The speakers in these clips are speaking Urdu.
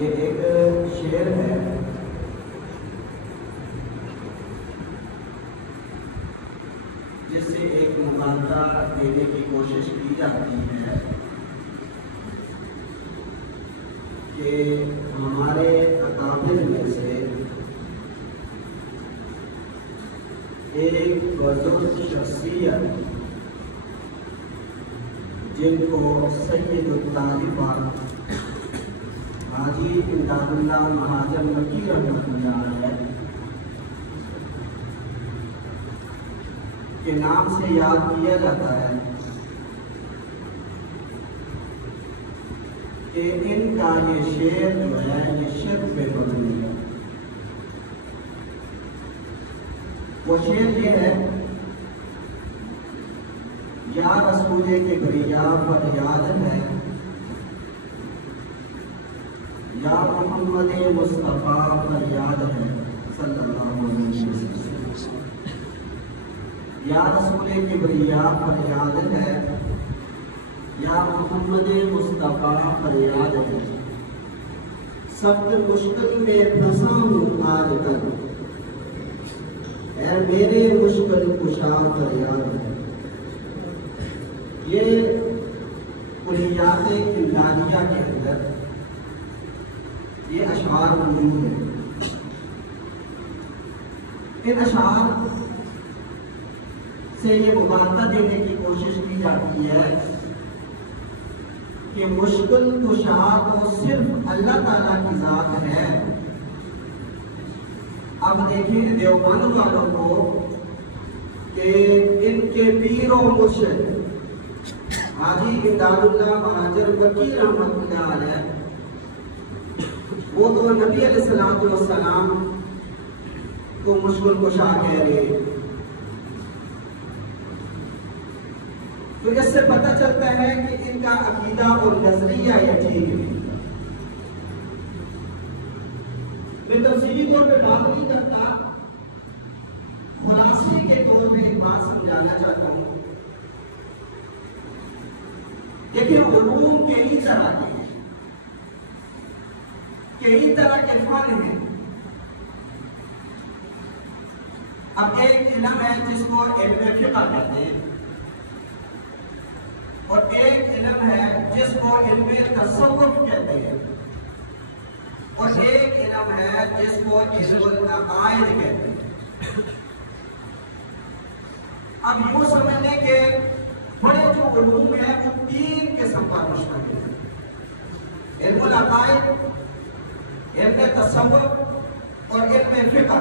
یہ ایک شعر ہے جس سے ایک مغالطہ دینے کی کوشش کی جاتی ہے کہ ہمارے اکابر میں سے ایک بزرگ شخصیت جن کو سید الطائفہ حاجی امداد اللہ مہاجر مکی رحمۃ اللہ علیہ کے نام سے یاد کیا جاتا ہے کہ ان کا یہ شعر جو ہے یہ شرک پہ مبنی ہے۔ وہ شعر یہ ہے: یا رسول کبریا فریاد ہے، یا محمد مصطفیٰ فریاد ہے صلی اللہ علیہ وسلم۔ یا رسول کبریا فریاد ہے، یا محمد مصطفیٰ فریاد ہے، سخت مشکل میں پھنسا ہوں آج کل، اے میرے مشکل کشا فریاد ہے۔ یہ کلیات امدادیہ کے اندر یہ اشعار موجود ہیں۔ ان اشعار سے یہ مغالطہ دینے کی کوشش کی جاتی ہے کہ مشکل کشا تو صرف اللہ تعالیٰ کی ذات ہے۔ اب دیکھیں دیوبند والوں کو کہ ان کے پیر و مرشد حاجی امداد اللہ مہاجر مکی رحمۃ اللہ علیہ وہ تو نبی علیہ السلام کو مشکل کشا کہہ رہے، تو اس سے پتہ چلتا ہے کہ ان کا عقیدہ اور نظریہ یہ ٹھیک نہیں۔ میں تفصیلی طور پہ بات نہیں کرتا، خلاصے کے طور پہ ایک بات سمجھانا چاہتا ہوں۔ لیکن علوم کئی طرح کے ہیں، کئی طرح کے فن ہیں۔ اب ایک علم ہے جس کو علم فقہ کہتے ہیں، اور ایک علم ہے جس کو علم تصوف کہتے ہیں، اور ایک علم ہے جس کو علم العقائد کہتے ہیں۔ اب یوں سمجھ لیں کہ بڑے جو علوم ہیں وہ تین قسم پر مشتمل ہیں: علم العقائد، علم تصوف اور علم فقہ۔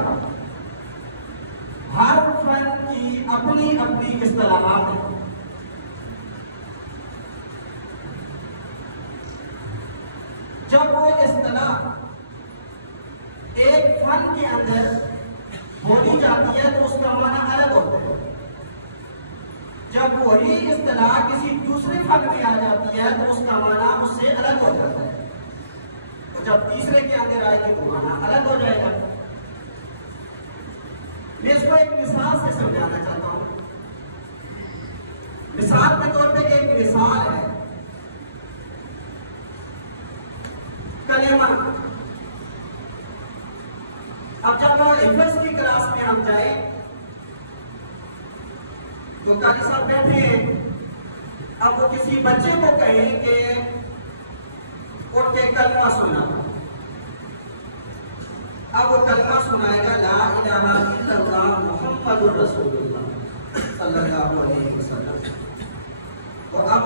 ہر فن کی اپنی اپنی اصطلاحات ہیں۔ جب وہ اصطلاح ایک فن کے اندر بولی جاتی ہے تو اس کا معنی الگ ہوتا ہے۔ جب وہی اصطلاح کسی دوسرے فن میں آ جاتی ہے تو اس کا معنی اس سے الگ ہو جاتا ہے، اور جب تیسرے کے اندر آئے گی تو معنی الگ ہو جائے گا۔ میں اس کو ایک مثال سے سمجھانا چاہتا ہوں۔ مثال کے طور پہ ایک مثال ہے کلمہ۔ اب جب حفظ کی کلاس میں ہم جائیں تو قاری صاحب بیٹھے ہیں، اب وہ کسی بچے کو کہیں کہ اٹھ کے کلمہ سنا، اب وہ کلمہ سنائے گا لا الہ الا اللہ محمد الرسول اللہ صلی اللہ علیہ وسلم۔ تو اب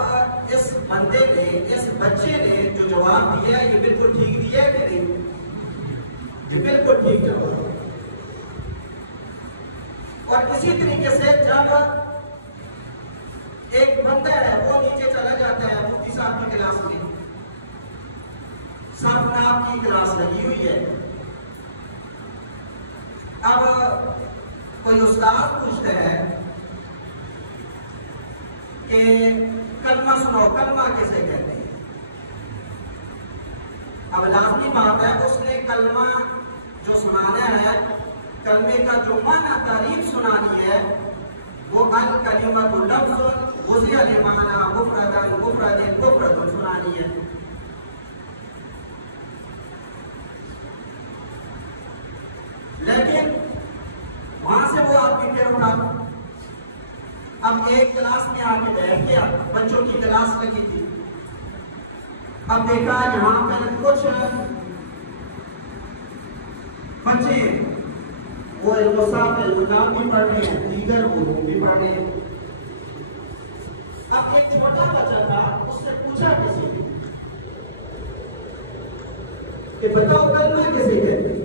اس بندے نے، اس بچے نے جو جواب دیا یہ بالکل ٹھیک دیا ہے کہ نہیں؟ یہ بالکل ٹھیک جواب۔ اور اسی طریقے سے جب ایک بندہ ہے وہ نیچے چلا جاتا ہے مفتی صاحب کی کلاس میں، صرف ناپ کی کلاس لگی ہوئی ہے، اب کوئی استاد پوچھتا ہے کہ کلمہ سنو، کلمہ کیسے کہتے ہیں؟ اب لازمی بات ہے اس نے کلمہ جو سنانا ہے، کلمے کا جو معنی تعریف سنانی ہے وہ الکلمۃ لفظ وضع لمعنی مفردا مفرد مفرد سنانی ہے۔ اب ایک کلاس میں آ کے بیٹھ گیا، بچوں کی کلاس لگی تھی، اب دیکھا یہاں پہ کچھ بچے وہ علم بھی پڑھ رہے ہیں، دیگر علوم بھی پڑھ رہے ہیں۔ اب ایک چھوٹا بچہ تھا، اس سے پوچھا کسی نے کہ بتاؤ کلمہ کسے کہتے ہیں؟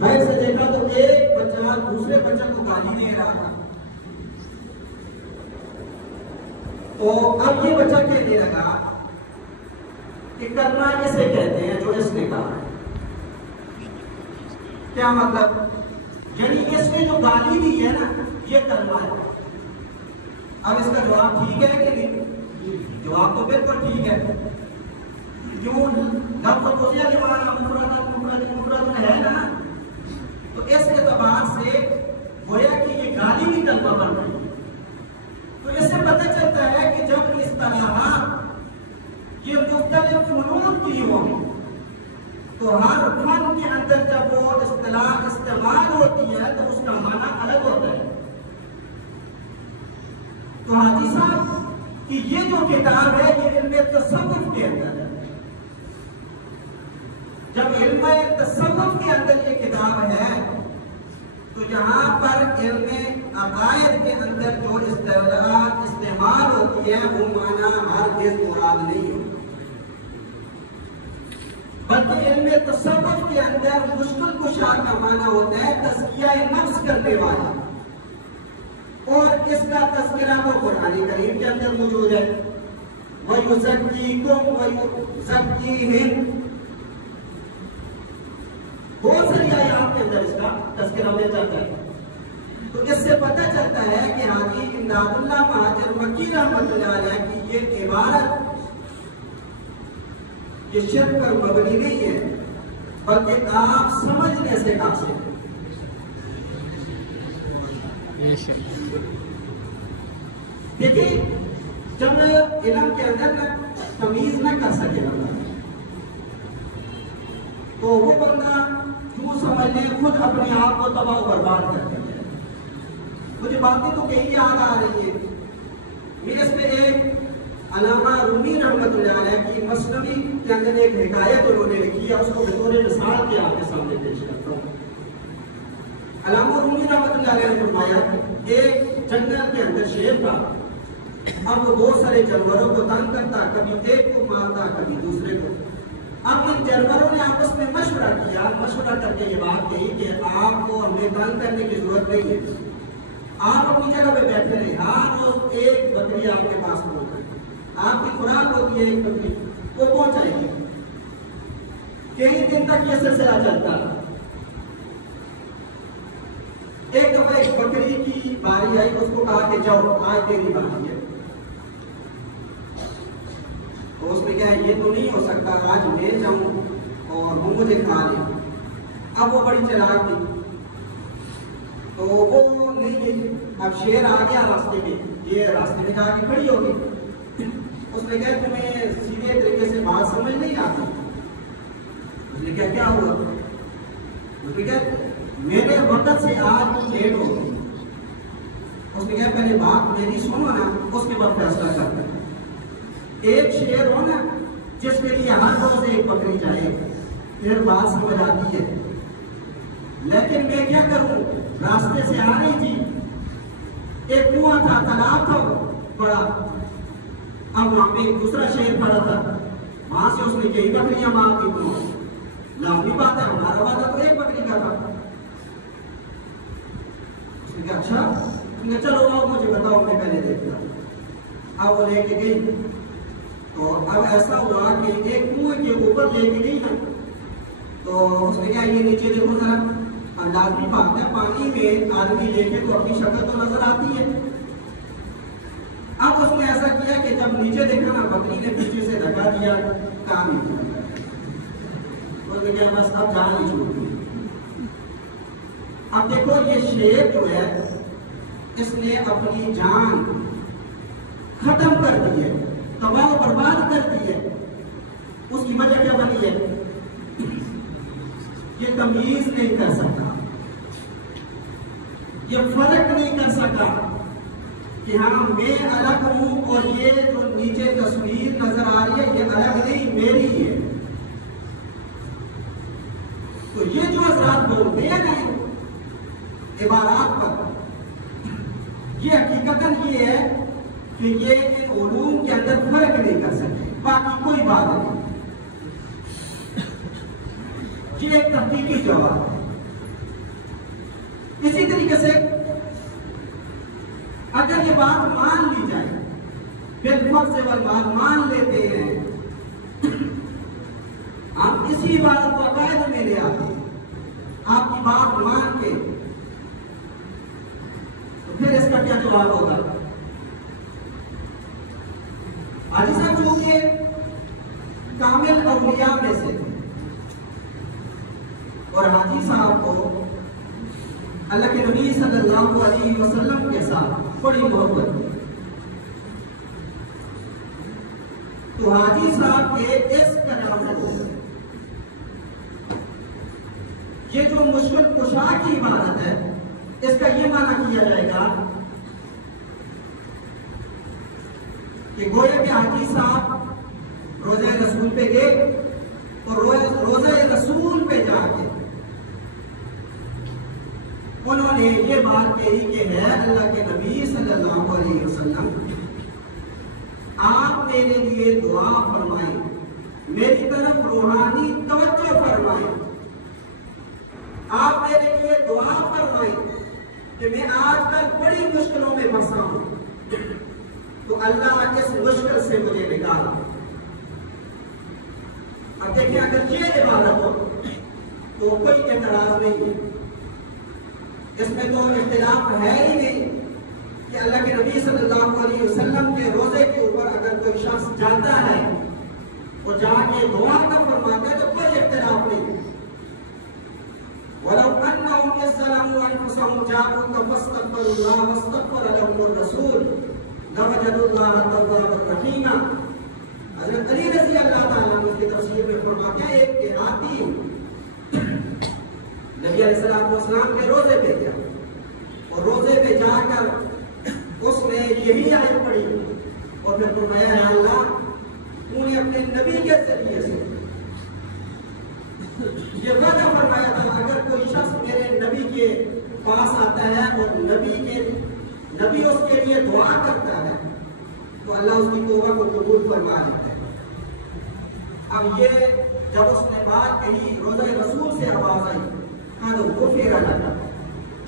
باہر سے دیکھا تو ایک بچہ دوسرے بچہ کو گالی دے رہا تھا، تو اب یہ بچہ کہنے لگا کہ کلمہ کسے کہتے ہیں جو اس نے کہا ہے؟ کیا مطلب؟ یعنی اس نے جو گالی دی ہے نا یہ کلمہ ہے۔ اب اس کا جواب ٹھیک ہے کہ نہیں؟ جواب تو بالکل ٹھیک ہے۔ کیوں؟ لفظ توسیہ کے معنی مفرد ہے نا، تو اس اعتبار سے گویا کہ یہ گالی بھی کلمہ بن رہی ہے۔ تو اس سے پتہ چلتا ہے کہ جب اصطلاحات یہ مختلف فنون کی ہوں تو ہر فن کے اندر جب وہ اصطلاح استعمال ہوتی ہے تو اس کا معنی الگ ہوتا ہے۔ تو حاجی صاحب کہ یہ جو کتاب ہے یہ علم تصوف کے اندر ہے۔ جب علم تصوف کے اندر یہ کتاب ہے تو یہاں پر علم عقائد کے اندر جو اصطلاح استعمال ہوتی ہے وہ معنی ہرگز مراد نہیں ہوتی، بلکہ علم تصوف کے اندر مشکل کشا کا معنی ہوتا ہے تزکیہ نفس کرنے والا، اور اس کا تذکرہ تو قرآن کریم کے اندر موجود ہے، وَيُزَكِّيكُمْ وَيُزَكِّيهِمْ، بہت ساری آیات کے اندر اس کا تذکرہ مل جاتا ہے۔ تو اس سے پتہ چلتا ہے کہ حاجی امداد اللہ مہاجر مکی رحمۃ اللہ علیہ کی یہ عبارت یہ شرک پر مبنی نہیں ہے، بلکہ آپ سمجھنے سے حاصل ہے۔ دیکھیں جب علم کے اندر تمیز نہ کر سکے بندہ تو وہ بندہ کیوں سمجھ لے خود اپنے آپ کو تباہ و برباد کر دے۔ مجھے باتیں تو کئی یاد آ رہی ہیں، میرے اس پہ ایک علامہ رومی رحمۃ اللہ علیہ کی مثنوی کے اندر ایک حکایت انہوں نے لکھی ہے، اس کو بطور مثال کے آپ کے سامنے پیش کرتا ہوں۔ علامہ رومی رحمۃ اللہ علیہ نے فرمایا ایک جنگل کے اندر شیر تھا، اب وہ بہت سارے جانوروں کو تنگ کرتا، کبھی ایک کو مارتا کبھی دوسرے کو۔ اب ان جانوروں نے آپس میں مشورہ کیا، مشورہ کر کے یہ بات کہی کہ آپ کو ہمیں تنگ کرنے کی ضرورت نہیں ہے، آپ اپنی جگہ پہ بیٹھے رہے، ہر روز ایک بکری آپ کے پاس پہنچے، آپ کی خوراک ہوتی ہے ایک بکری، وہ پہنچائے گی۔ کئی دن تک یہ سلسلہ چلتا۔ ایک دفعہ ایک بکری کی باری آئی، اس کو کہا کہ جاؤ آج تیری باری ہے۔ تو اس نے کہا یہ تو نہیں ہو سکتا، آج میں جاؤں اور وہ مجھے کھا لے۔ اب وہ بڑی چلاک تھی تو وہ نہیں گئی۔ اب شیر آ گیا راستے میں، یہ راستے میں جا کے کھڑی ہو گئی۔ اس نے کہا تمہیں سیدھے طریقے سے بات سمجھ نہیں آتی۔ اس نے کہا کیا ہوا؟ اس نے کہا میرے وقت سے آج تم لیٹ ہو گئی۔ اس نے کہا پہلے بات میری سنو نا، اس کے بعد فیصلہ کرتے ہیں۔ ایک شیر ہو نا جس کے لیے ہر روز ایک بکری جائے پھر بات سمجھ آتی ہے، لیکن میں کیا کروں؟ راستے سے آ رہی تھی، ایک کنواں تھا، تالاب تھا بڑا، اب وہاں پہ ایک دوسرا شیر پڑا تھا، وہاں سے اس نے کئی بکریاں مار دی۔ تو لازمی بات ہے ہمارا وعدہ تو ایک بکری کا تھا۔ اس نے کہا اچھا، چلو آؤ مجھے بتاؤ، میں پہلے دیکھتا۔ اب وہ لے کے گئی تو اب ایسا ہوا کہ ایک کنویں کے اوپر لے کے گئی نا، تو اس نے کہا یہ نیچے دیکھو ذرا، لازمی بات ہے پانی میں آدمی دیکھے تو اپنی شکل تو نظر آتی ہے۔ اب اس نے ایسا کیا کہ جب نیچے دیکھا نا، بکری نے پیچھے سے دھکا دیا، کام ہی کیا۔ اس نے کہا بس اب جان ہی چھوڑ دی۔ اب دیکھو یہ شیر جو ہے اس نے اپنی جان ختم کر دی ہے، تباہ و برباد کر دی ہے۔ اس کی وجہ کیا بنی ہے؟ یہ تمیز نہیں کر سکا، یہ فرق نہیں کر سکا کہ ہاں میں الگ ہوں اور یہ جو نیچے تصویر نظر آ رہی ہے یہ الگ نہیں، میری ہے. تو یہ جو حضرات بولتے ہیں عبارات پر، یہ حقیقتاً یہ ہے کہ یہ ان علوم کے اندر فرق نہیں کر سکتے، باقی کوئی بات نہیں. یہ ایک تحقیقی جواب ہے. اسی طریقے سے اگر یہ بات مان لی جائے، بالفرض والمال مان لیتے ہیں، آپ اسی بات کو عقائد میں لے آتے ہیں، آپ کی بات مان کے، تو پھر اس کا کیا جواب ہوگا؟ حاجی صاحب چونکہ کامل اولیاء میں سے تھے اور حاجی صاحب کو اللہ کے نبی صلی اللہ علیہ وسلم کے ساتھ بڑی محبت تھی، تو حاجی صاحب کے اس کلام کو، یہ جو مشکل کشا کی عبادت ہے، اس کا یہ معنی کیا جائے گا کہ گویا کہ حاجی صاحب روزہ رسول پہ گئے اور روزہ رسول پہ جا کے انہوں نے یہ بات کہی کہ ہے اللہ کے نبی صلی اللہ علیہ وسلم، آپ میرے لیے دعا فرمائیں، میری طرف روحانی توجہ فرمائیں، آپ میرے لیے دعا فرمائیں کہ میں آج کل بڑی مشکلوں میں پھنسا ہوں، تو اللہ اس مشکل سے مجھے نکالا. اب دیکھیں اگر یہ عبادت ہو تو کوئی اعتراض نہیں ہے، اس میں تو اختلاف ہے ہی نہیں کہ اللہ کے نبی صلی اللہ علیہ وسلم کے روزے کے اوپر اگر کوئی شخص جاتا ہے اور جا کے دعا نہ فرماتا ہے تو کوئی اختلاف نہیں. وَلَوْ أَنَّهُمْ إِذْ ظَلَمُوا أَنفُسَهُمْ جَاءُوكَ فَاسْتَغْفَرُوا اللَّهَ وَاسْتَغْفَرَ لَهُمُ الرَّسُولُ لَوَجَدُوا اللَّهَ تَوَّابًا رَحِيمًا. حضرت علی رضی اللہ تعالیٰ عنہ کی تفسیر میں فرماتے ہیں ایک دیہاتی نبی علیہ السلام کے روزے پہ گیا اور روزے پہ جا کر اس نے یہی آیت پڑھی اور پھر فرمایا ہے اللہ تو نے اپنے نبی کے ذریعے سے یہ وعدہ فرمایا تھا اگر کوئی شخص میرے نبی کے پاس آتا ہے اور نبی اس کے لیے دعا کرتا ہے تو اللہ اس کی توبہ کو قبول فرما لیتا ہے. اب یہ جب اس نے بات کہی روزہ رسول سے آواز آئی، کہا تو وہ پھیرا جاتا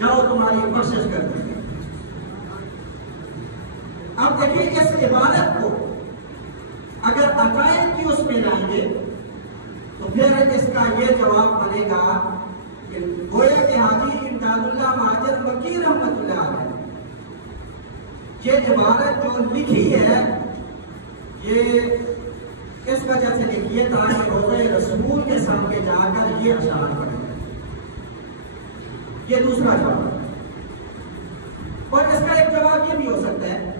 جاؤ تمہاری بخشش کر دیں گے. اب دیکھیں اس عبادت کو اگر عقائد کی اس میں لائیں گے تو پھر اس کا یہ جواب بنے گا کہ گویا کہ حاجی امداد اللہ مہاجر مکی رحمت اللہ علیہ یہ عبارت جو لکھی ہے یہ اس وجہ سے لکھی ہے تاکہ روزہ رسول کے سامنے جا کر یہ اشعار پڑھیں. یہ دوسرا جواب ہے. اور اس کا ایک جواب یہ بھی ہو سکتا ہے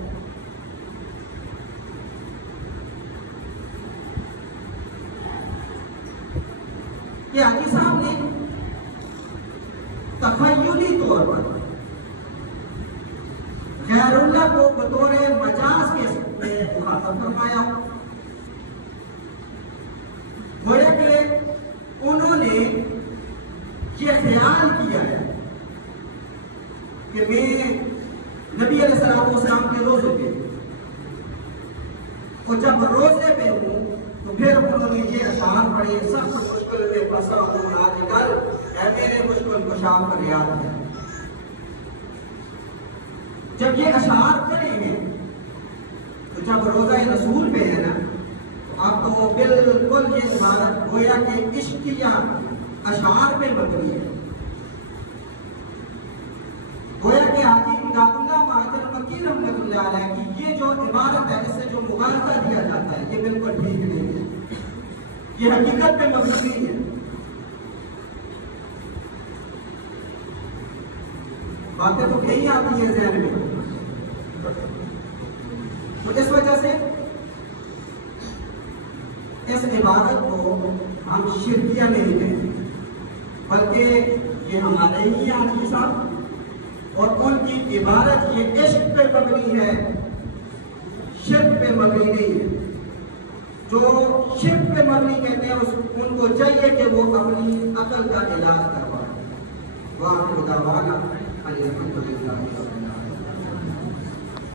کہ حاجی صاحب نے تخیلی طور پر غیر اللہ کو بطور مجاز کے مخاطب فرمایا ہو، گویا کہ انہوں نے یہ خیال کیا ہے کہ میں نبی علیہ السلام کے روزے پہ اور جب روزے پہ ہوں تو پھر انہوں نے یہ اشعار پڑھے سخت مشکل میں پھنسا ہوں آج کل اے میرے مشکل کشا فریاد ہے. جب یہ اشعار پڑھے ہیں تو جب روزہ رسول پہ ہے نا تو اب تو بالکل یہ عبارت گویا کہ عشقیہ اشعار پہ مبنی ہے. گویا کہ حاجی امداد اللہ مہاجر مکی رحمت اللہ علیہ کی یہ جو عبارت ہے اس سے جو مغالطہ دیا جاتا ہے یہ بالکل ٹھیک نہیں ہے، یہ حقیقت پہ مبنی ہے. باتیں تو یہی آتی ہیں ذہن میں، تو اس وجہ سے اس عبادت کو ہم شرکیہ نہیں کہتے بلکہ یہ ہمارے ہی حاجی صاحب اور ان کی عبادت یہ عشق پہ مبنی ہے، شرک پہ مبنی نہیں ہے۔ جو شرک پہ مبنی کہتے ہیں ان کو چاہیے کہ وہ اپنی عقل کا علاج کروائیں۔ وآخر دعوانا الحمدللہ رب العالمین۔